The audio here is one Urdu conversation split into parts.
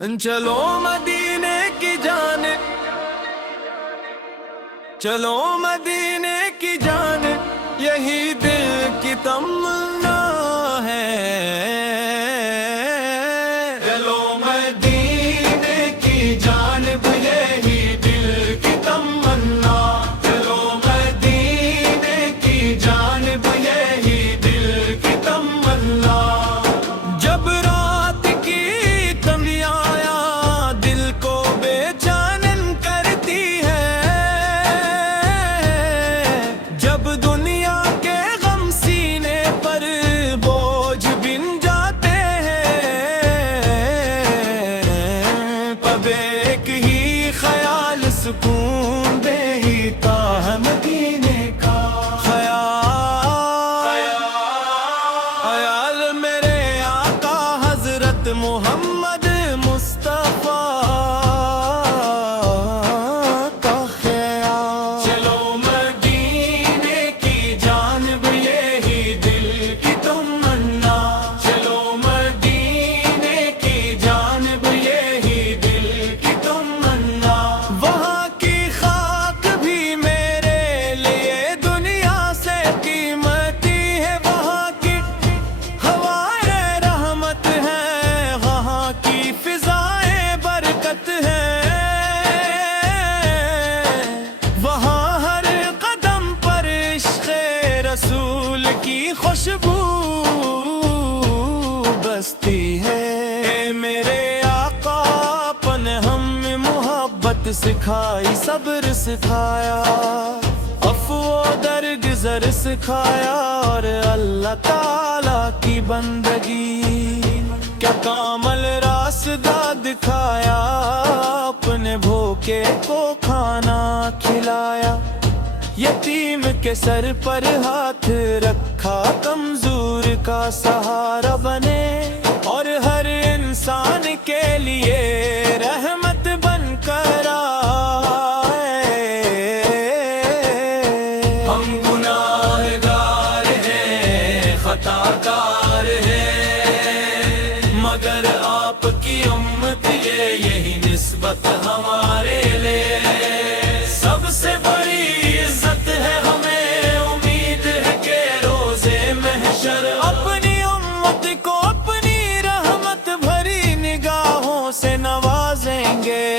چلو مدینے کی جانب، چلو مدینے کی جانب، یہی دل کی تمنا ہے۔ چلو مدینے کی جانب، یہی دل کی تمنا، چلو مدینے کی جانب، یہی دل کی تمنا۔ جب رات کی تنہائیاں دل کو بے چین کرتی ہے، جب دنیا کے غم سینے پر بوجھ بن جاتے ہیں، تب ایک ہی خیال سکون دیتا ہے مدینے کا خیال، میرے آقا حضرت محمد مصطفیٰ کا خیال۔ چلو مدینے کی جانب، یہی دل کی تمنا، چلو مدینے کی جانب، یہی دل کی تمنا۔ وہاں کی خاک بھی میرے لیے دنیا سے قیمتی ہے، وہاں کی ہوائیں رحمت ہیں، وہاں کی فضائیں برکت ہیں، وہاں ہر قدم پر عشق رسول کی خوشبو بستی ہے۔ اے میرے آقا، اپنے ہم میں محبت سکھائی، صبر سکھایا، عفو و درگزر سکھایا، اور اللہ تعالی کی بندگی کیا کامل راستہ دکھایا، اپنے بھوکے کو کھانا کھلایا، یتیم کے سر پر ہاتھ رکھا، کمزور کا سہارا بنے، اور ہر انسان کے لیے رحمت بن کر آئے۔ ہم گناہگار ہیں، خطا کار ہیں، مگر آپ کی امت یہ، یہی نسبت ہمارے لیے سب سے بڑی عزت ہے۔ ہمیں امید ہے کہ روزے محشر اپنی امت کو اپنی رحمت بھری نگاہوں سے نوازیں گے،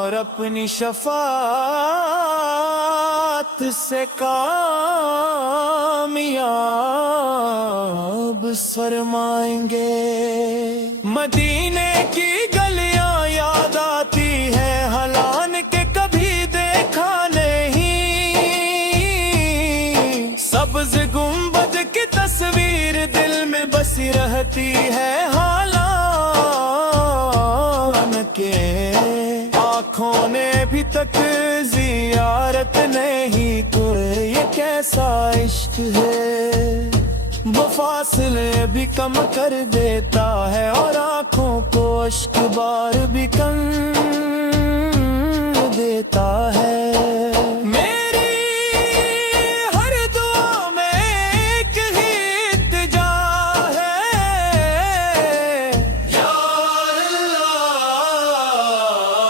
اور اپنی شفاعت سے کامیاب فرمائیں گے۔ مدینے کی گلیاں یاد آتی ہے، حالان کے کبھی دیکھا نہیں، سبز گنبد کی تصویر دل میں بسی رہتی ہے، حالان کے آنکھوں نے بھی تک زیارت نہیں کی، یہ کیسا عشق ہے، وہ فاصلے بھی کم کر دیتا ہے، اور آنکھوں کو اشک بار بھی کم دیتا ہے۔ میری ہر دعا میں ایک ہی التجا ہے، یا اللہ،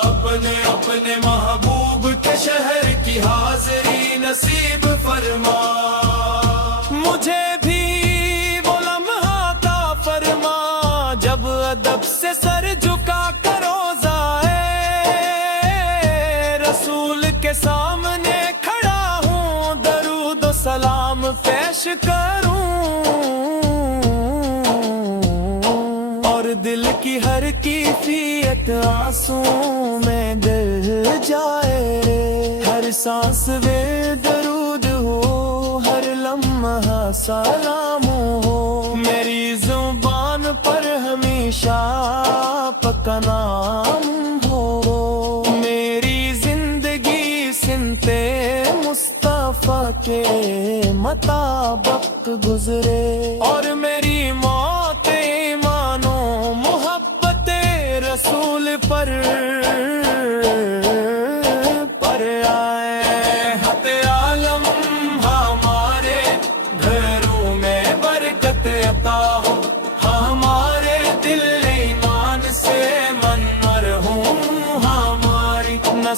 اپنے اپنے محبوب کے شہر کی حاضری نصیب فرما، مجھے بھی وہ لمحہ عطا فرما، جب ادب سے سر جھکا کر روزائے رسول کے سامنے کھڑا ہوں، درود و سلام پیش کروں، اور دل کی ہر کیفیت آنسوں میں گر جائے، ہر سانس میں درود ہو، ہر لمحہ سلام ہو، میری زبان پر ہمیشہ آپ کا نام ہو، میری زندگی سنتے مصطفیٰ کے مطابق گزرے، اور میری موت ایمان و محبت رسول پر آئے۔ عالم ہمارے گھروں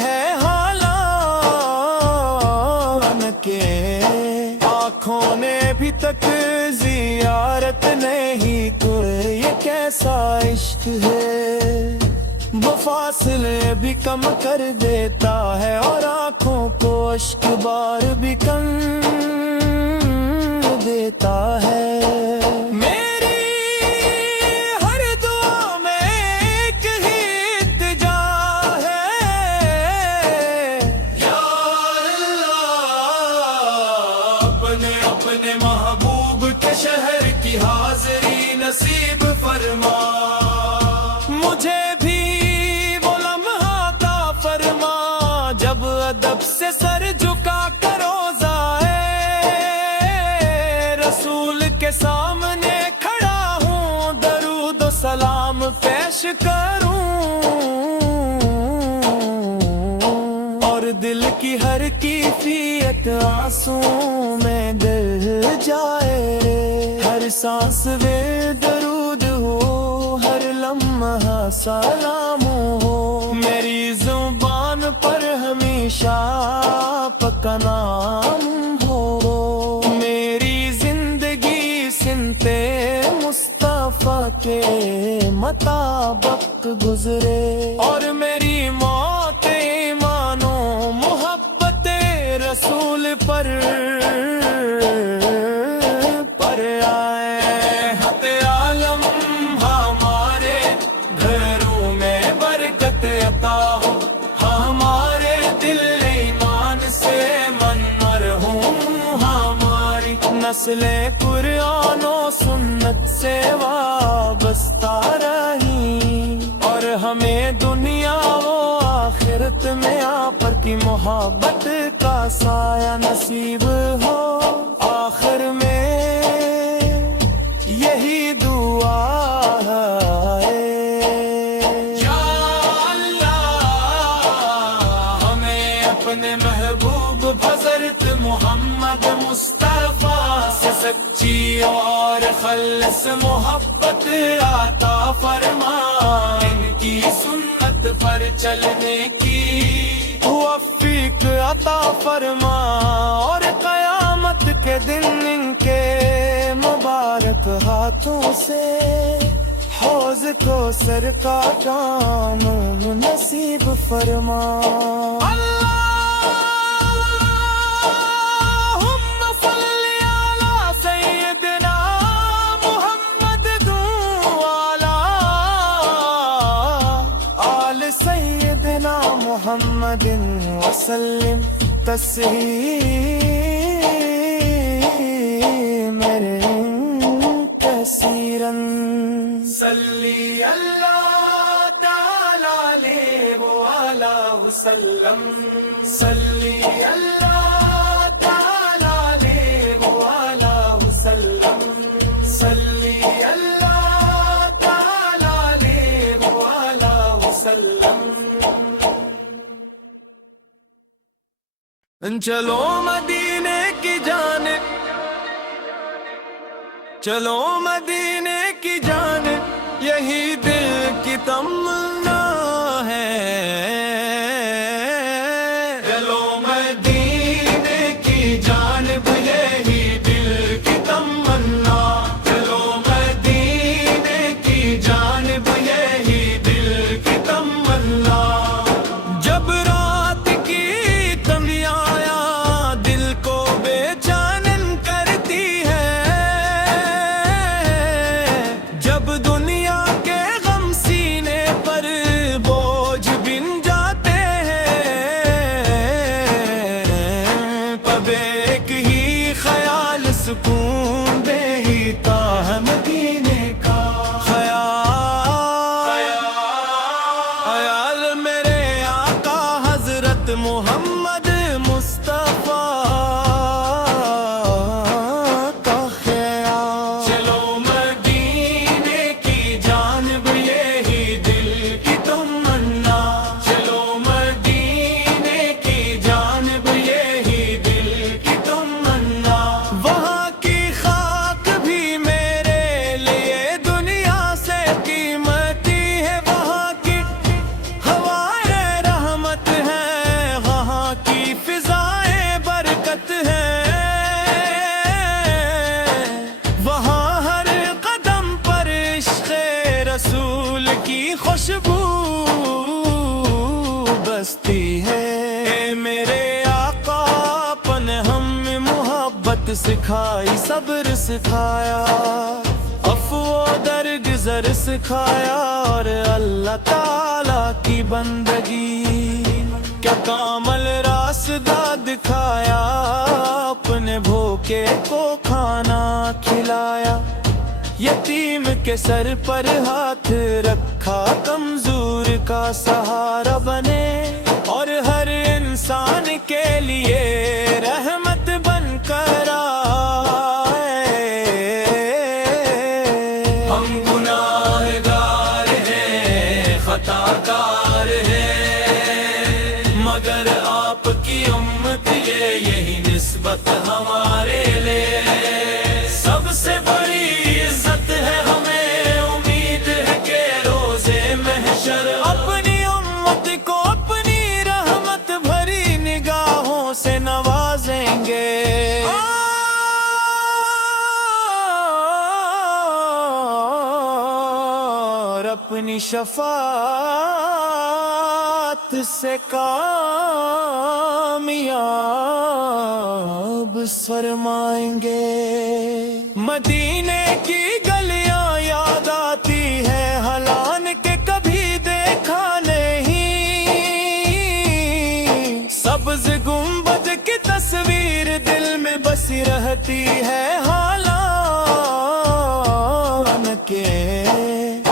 ہے حالان کے، آنکھوں نے بھی تک زیارت نہیں تو یہ کیسا عشق ہے، وہ فاصلے بھی کم کر دیتا ہے اور آنکھوں کو اشک بار بھی کم دیتا ہے۔ میری ہر دعا میں ایک ہی التجا ہے، یا اللہ اپنے اپنے محبوب کے شہر کی حاضری نصیب فرما، مجھے بھی وہ لمحہ عطا فرما جب ادب سے سر جھکا کر روزائے رسول کے سامنے کھڑا ہوں، درود و سلام پیش کروں، اور دل کی ہر کیفیت آنسوں میں دل جائے، ہر سانس میں درود ہو، ہر لمحہ سلام ہو، میری زبان پر ہمیشہ آپ کا نام ہو، میری زندگی سنتے مصطفیٰ کے مطابق گزرے، اور میری موت ایمان و محبت رسول پر آئے، حت عالم ہمارے گھروں میں برکت عطا ہو، ہمارے دل ایمان سے منور ہوں، ہماری نسلیں قرآن و سنت سے وابستہ رہی، اور ہمیں دنیا و آخرت میں آپ کی محبت کا سایہ نصیب ہو، آخر میں یہی دعا ہے، یا اللہ ہمیں اپنے محبوب حضرت محمد مصطفیٰ سے سچی اور خالص محبت عطا فرما، ان کی سنت پر چلنے کی توفیق عطا فرما، اور قیامت کے دن ان کے مبارک ہاتھوں سے حوض کو سر کا جام نصیب فرما۔ اللہم صلی علی سیدنا محمد وعلی آل سیدنا محمد وسلم تسلیما کثیرا، صلی اللہ تعالی علیہ وآلہ وسلم، صلی اللہ تعالی علیہ وآلہ وسلم، صلی اللہ تعالی علیہ وآلہ وسلم۔ چلو مدینے کی جانب، چلو مدینے کی جانب، یہی دل کی تمنا ہے، چلو مدینے کی جانب، یہی دل کی تمنا، چلو مدینے کی جانب، یہی دل کی تمنا، جب رات کی تنہائیاں دل کو بے چین کرتی ہے، جب دنیا کے غم سینے پر سکھائی، صبر سکھایا، عفو و درگزر سکھایا، اور اللہ تعالیٰ کی بندگی کیا کامل راستہ دکھایا، اپنے بھوکے کو کھانا کھلایا، یتیم کے سر پر ہاتھ رکھا، کمزور کا سہارا بنے، اور ہر انسان کے لیے رحمت بن کر آئے۔ ہم گناہگار ہیں، خطا کار ہیں، مگر آپ کی امت یہی نسبت ہمارے لیے سب سے بڑی عزت ہے، ہمیں امید ہے کہ روزے محشر اپنی امت کو اپنی رحمت بھری نگاہوں سے نوازیں گے، اور اپنی شفاعت سے کامیاب فرمائیں گے۔ مدینے کی گلیاں یاد آتی ہے، حالان کے کبھی دیکھا نہیں، سبز گنبد کی تصویر دل میں بسی رہتی ہے، حالان کے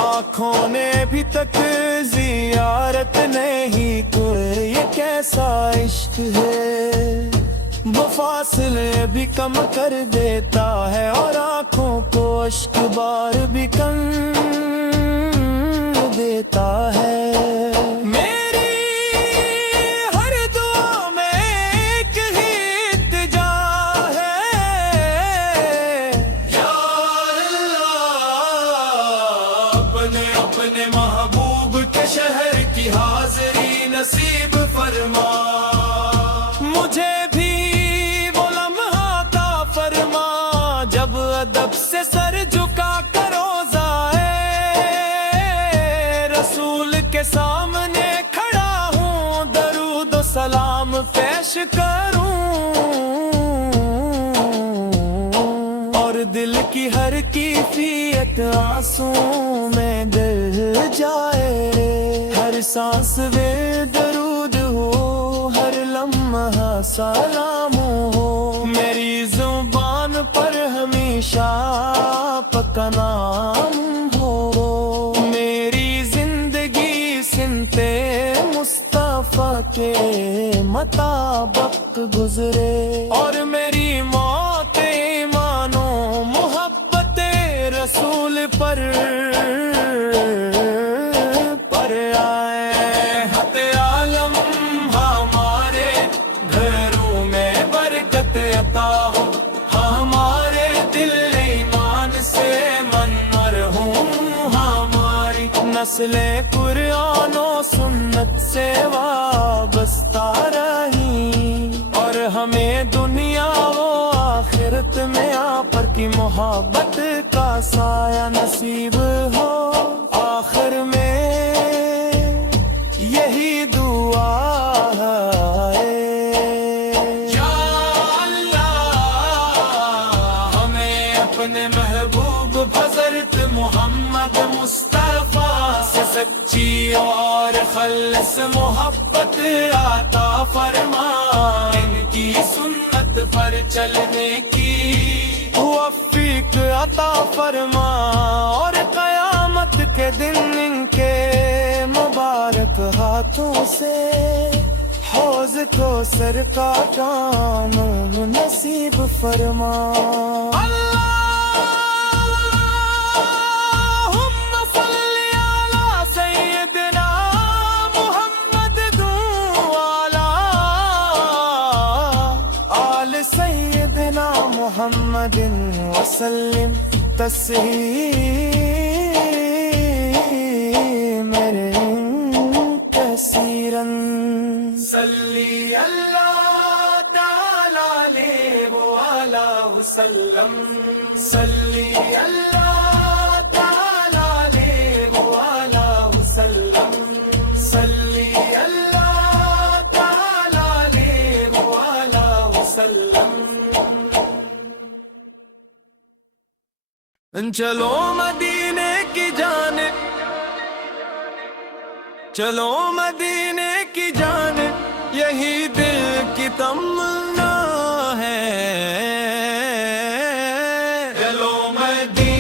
آنکھوں نے بھی تک زیارت نہیں کی، یہ کیسا عشق ہے، وہ فاصلے بھی کم کر دیتا ہے، اور آنکھوں کو اشک بار بھی کم دیتا ہے۔ میری ہر دعا میں ایک ہی التجا ہے، یا اللہ اپنے اپنے محبوب کے شہر کی حاضری نصیب فرما، مجھے جب ادب سے سر جھکا کر روزائے رسول کے سامنے کھڑا ہوں، درود و سلام پیش کروں، اور دل کی ہر کیفیت آنسوں میں گر جائے، ہر سانس میں درود ہو، ہر لمحہ سلام ہو، میری زبان پر ہمیشہ آپ کا نام ہو، میری زندگی سنتے مصطفیٰ کے مطابق گزرے، اور میری موت ایمان و محبت رسول پر آئے، حت عالم ہمارے گھروں میں برکت عطا ہو، ہمارے دل ایمان سے منور ہوں، ہماری نسل قرآن و سنت سے وابستہ رہی، اور ہمیں دنیا و آخرت میں آپ کی محبت کا سایہ نصیب ہو، آخر میں یہی دعا ہے، یا اللہ ہمیں اپنے محبوب حضرت محمد مصطفیٰ سے سچی اور خالص محبت عطا فرما، ان کی سنت پر چلنے کی توفیق عطا فرما، اور قیامت کے دن ان کے مبارک ہاتھوں سے حوض کوثر کا جام نصیب فرما۔ اللہم صلی علی سیدنا محمد وعلی آل سیدنا محمد وسلم تسلیما کثیرا، صلی اللہ تعالی علیہ وآلہ وسلم، صلی اللہ تعالی علیہ وآلہ وسلم، صلی اللہ تعالی علیہ وآلہ وسلم۔ چلو مدینے کی جانب، چلو مدینے کی جانب، یہی دل کی تمنا ہے، چلو مدینے